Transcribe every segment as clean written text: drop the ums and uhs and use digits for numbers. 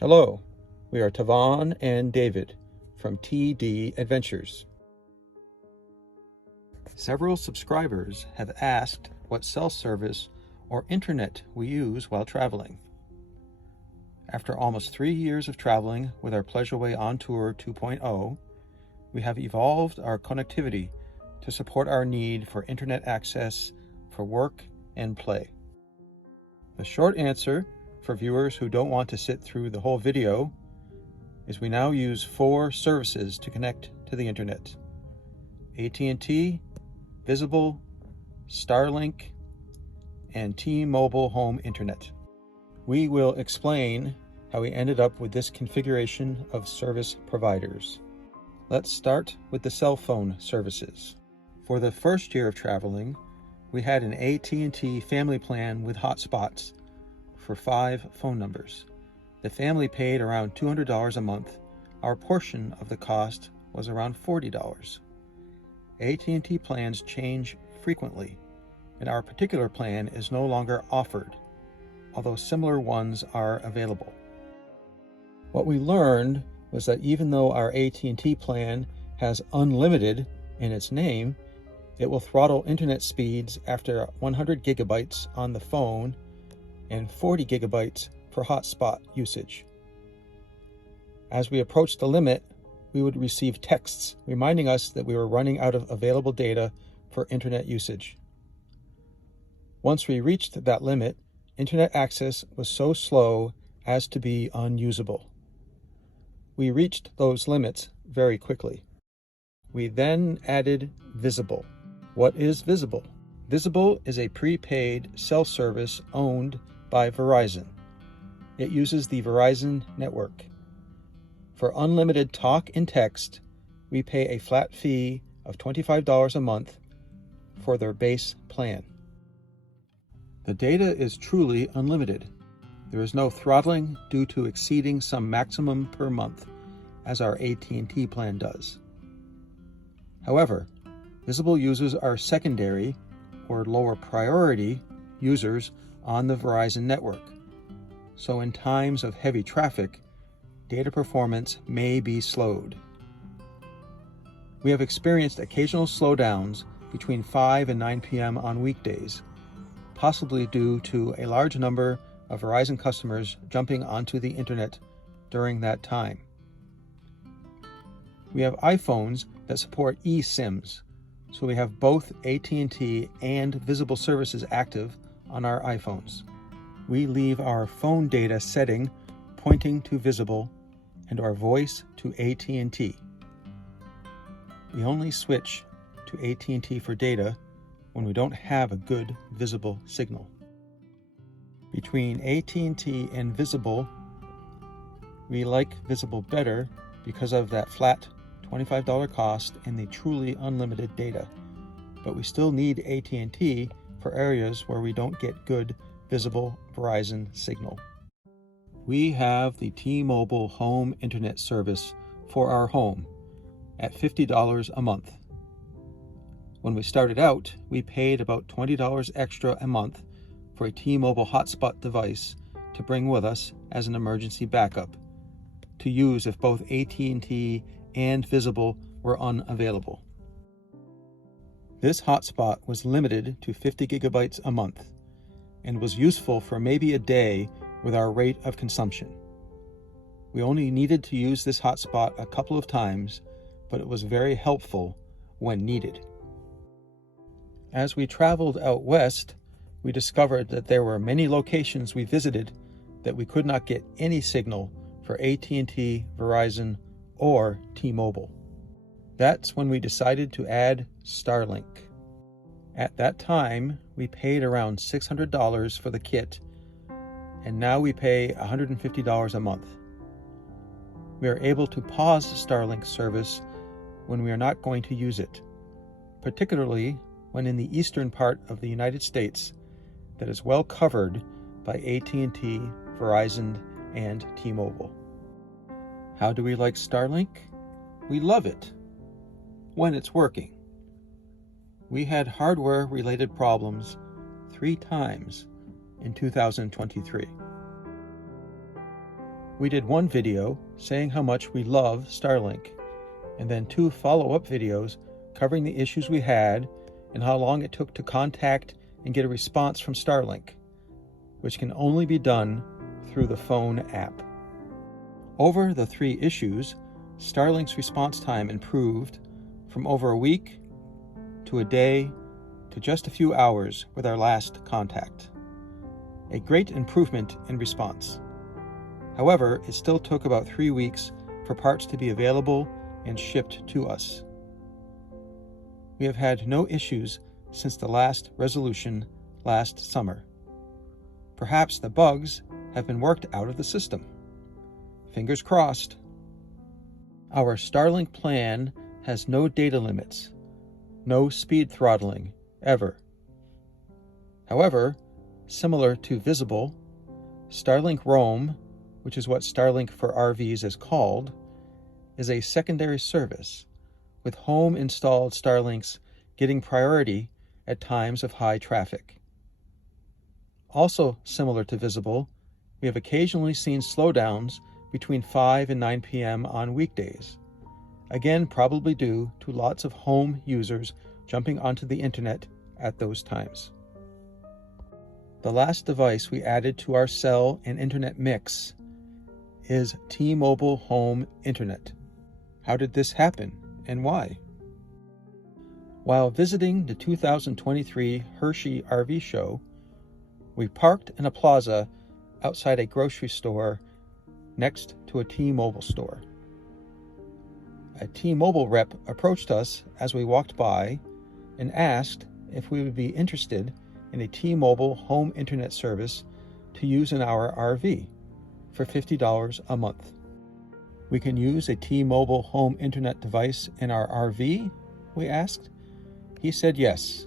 Hello, we are Tavon and David from TD Adventures. Several subscribers have asked what cell service or internet we use while traveling. After almost 3 years of traveling with our Pleasure-Way OnTour 2.0, we have evolved our connectivity to support our need for internet access for work and play. The short answer for viewers who don't want to sit through the whole video is we now use 4 services to connect to the internet: AT&T, Visible, Starlink, and T-Mobile Home Internet. We will explain how we ended up with this configuration of service providers. Let's start with the cell phone services. For the first year of traveling, we had an AT&T family plan with Hotspots for 5 phone numbers. The family paid around $200 a month. Our portion of the cost was around $40. AT&T plans change frequently, and our particular plan is no longer offered, although similar ones are available. What we learned was that even though our AT&T plan has unlimited in its name, it will throttle internet speeds after 100 gigabytes on the phone and 40 gigabytes for hotspot usage. As we approached the limit, we would receive texts reminding us that we were running out of available data for internet usage. Once we reached that limit, internet access was so slow as to be unusable. We reached those limits very quickly. We then added Visible. What is Visible? Visible is a prepaid cell service owned by Verizon. It uses the Verizon network. For unlimited talk and text, we pay a flat fee of $25 a month for their base plan. The data is truly unlimited. There is no throttling due to exceeding some maximum per month, as our AT&T plan does. However, Visible users are secondary or lower priority users on the Verizon network. So in times of heavy traffic, data performance may be slowed. We have experienced occasional slowdowns between 5 and 9 p.m. on weekdays, possibly due to a large number of Verizon customers jumping onto the internet during that time. We have iPhones that support eSIMs, so we have both AT&T and Visible services active on our iPhones. We leave our phone data setting pointing to Visible and our voice to AT&T. We only switch to AT&T for data when we don't have a good Visible signal. Between AT&T and Visible, we like Visible better because of that flat $25 cost and the truly unlimited data, but we still need AT&T for areas where we don't get good Visible Verizon signal. We have the T-Mobile Home Internet service for our home at $50 a month. When we started out, we paid about $20 extra a month for a T-Mobile hotspot device to bring with us as an emergency backup, to use if both AT&T and Visible were unavailable. This hotspot was limited to 50 gigabytes a month and was useful for maybe a day with our rate of consumption. We only needed to use this hotspot a couple of times, but it was very helpful when needed. As we traveled out west, we discovered that there were many locations we visited that we could not get any signal for AT&T, Verizon, or T-Mobile. That's when we decided to add Starlink. At that time, we paid around $600 for the kit, and now we pay $150 a month. We are able to pause Starlink service when we are not going to use it, particularly when in the eastern part of the United States that is well covered by AT&T, Verizon, and T-Mobile. How do we like Starlink? We love it when it's working. We had hardware-related problems 3 times in 2023. We did one video saying how much we love Starlink, and then 2 follow-up videos covering the issues we had and how long it took to contact and get a response from Starlink, which can only be done through the phone app. Over the 3 issues, Starlink's response time improved from over a week to a day to just a few hours with our last contact. A great improvement in response. However, it still took about 3 weeks for parts to be available and shipped to us. We have had no issues since the last resolution last summer. Perhaps the bugs have been worked out of the system. Fingers crossed. Our Starlink plan has no data limits, no speed throttling, ever. However, similar to Visible, Starlink Roam, which is what Starlink for RVs is called, is a secondary service, with home-installed Starlinks getting priority at times of high traffic. Also similar to Visible, we have occasionally seen slowdowns between 5 and 9 p.m. on weekdays, again probably due to lots of home users jumping onto the internet at those times. The last device we added to our cell and internet mix is T-Mobile Home Internet. How did this happen and why? While visiting the 2023 Hershey RV show, we parked in a plaza outside a grocery store next to a T-Mobile store. A T-Mobile rep approached us as we walked by and asked if we would be interested in a T-Mobile home internet service to use in our RV for $50 a month. We can use a T-Mobile home internet device in our RV? We asked. He said yes.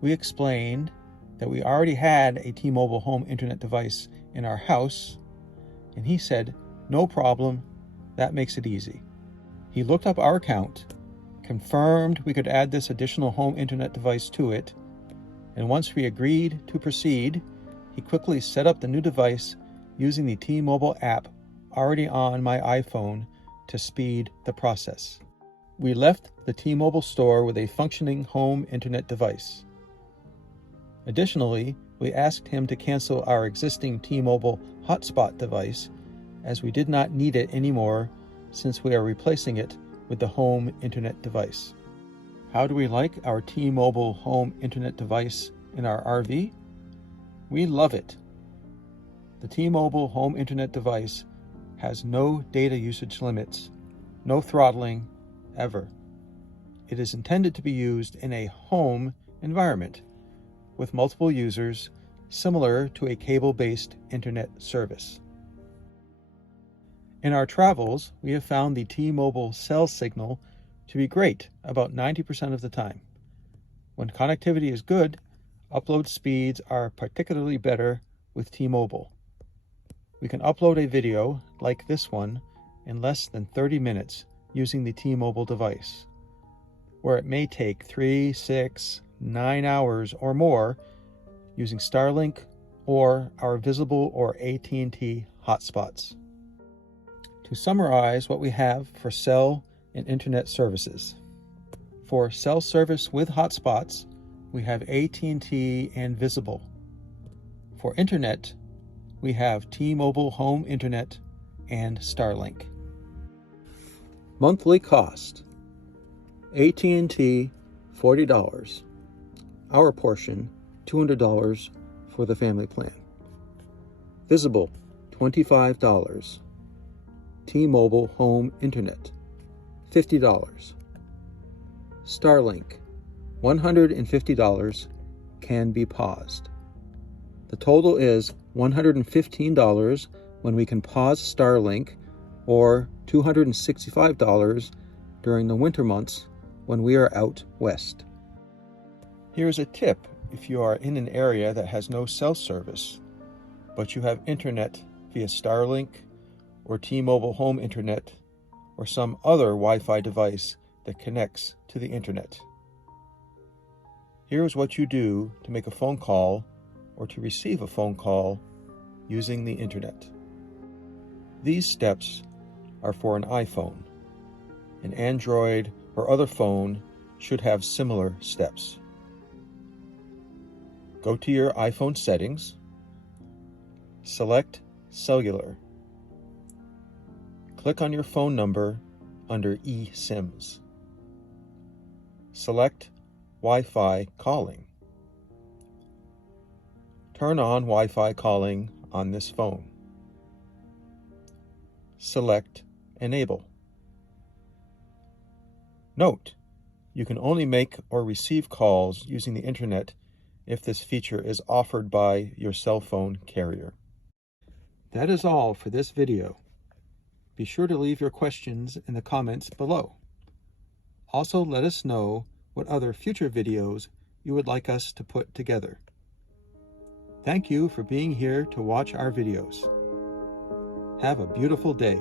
We explained that we already had a T-Mobile home internet device in our house, and he said, no problem, that makes it easy. He looked up our account, confirmed we could add this additional home internet device to it, and once we agreed to proceed, he quickly set up the new device using the T-Mobile app already on my iPhone to speed the process. We left the T-Mobile store with a functioning home internet device. Additionally, we asked him to cancel our existing T-Mobile Hotspot device as we did not need it anymore since we are replacing it with the home internet device. How do we like our T-Mobile home internet device in our RV? We love it. The T-Mobile home internet device has no data usage limits, no throttling, ever. It is intended to be used in a home environment with multiple users, similar to a cable-based internet service. In our travels, we have found the T-Mobile cell signal to be great about 90% of the time. When connectivity is good, upload speeds are particularly better with T-Mobile. We can upload a video, like this one, in less than 30 minutes using the T-Mobile device, where it may take 3, 6, 9 hours or more using Starlink or our Visible or AT&T hotspots. To summarize what we have for cell and internet services. For cell service with hotspots, we have AT&T and Visible. For internet, we have T-Mobile Home Internet and Starlink. Monthly cost: AT&T $40. Our portion $200 for the family plan. Visible $25. T-Mobile Home Internet $50. Starlink $150 can be paused. The total is $115 when we can pause Starlink, or $265 during the winter months when we are out west. Here's a tip if you are in an area that has no cell service, but you have internet via Starlink or T-Mobile Home Internet or some other Wi-Fi device that connects to the internet. Here's what you do to make a phone call or to receive a phone call using the internet. These steps are for an iPhone. An Android or other phone should have similar steps. Go to your iPhone settings, select Cellular. Click on your phone number under eSIMs. Select Wi-Fi calling. Turn on Wi-Fi calling on this phone. Select Enable. Note, you can only make or receive calls using the internet if this feature is offered by your cell phone carrier. That is all for this video. Be sure to leave your questions in the comments below. Also, let us know what other future videos you would like us to put together. Thank you for being here to watch our videos. Have a beautiful day.